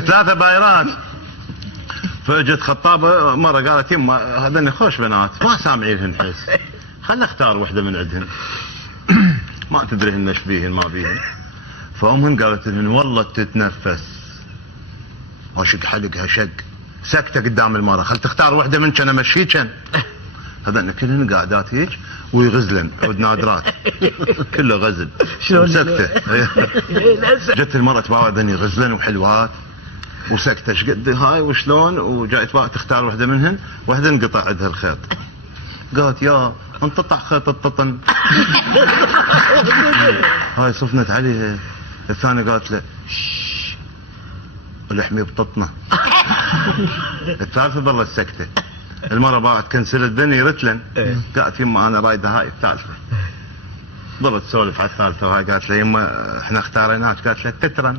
3 بايرات. فاجت خطابه مره قالت يما هذني خوش بنات ما سامعينهن حس، خلنا اختار وحده من عندهن. ما تدري هن ايش بيهن ما بيهن. فامهن قالت لهن والله تتنفس. وشق حلقها شق، سكته قدام المره، خل تختار وحده من كان امشيكن. هذن كلهن قاعدات هيك ويغزلن عود نادرات كله غزل وسكته. جت المره تباوع ذني غزلن وحلوات وسكته ايش قد هاي وشلون، وجاي تباع تختار وحده منهن، وحده انقطع عندها الخيط. قالت يا انقطع خيط الططن. هاي صفنت عليه. الثانيه قالت له شش ولحمي بططنا. الثالثه ظلت سكته. المره باعت كنسلت بني رتلن. قالت يما انا رايده هاي الثالثه. ظلت تسولف على الثالثه، وهاي قالت له يما احنا اختاريناك، قالت له تترن.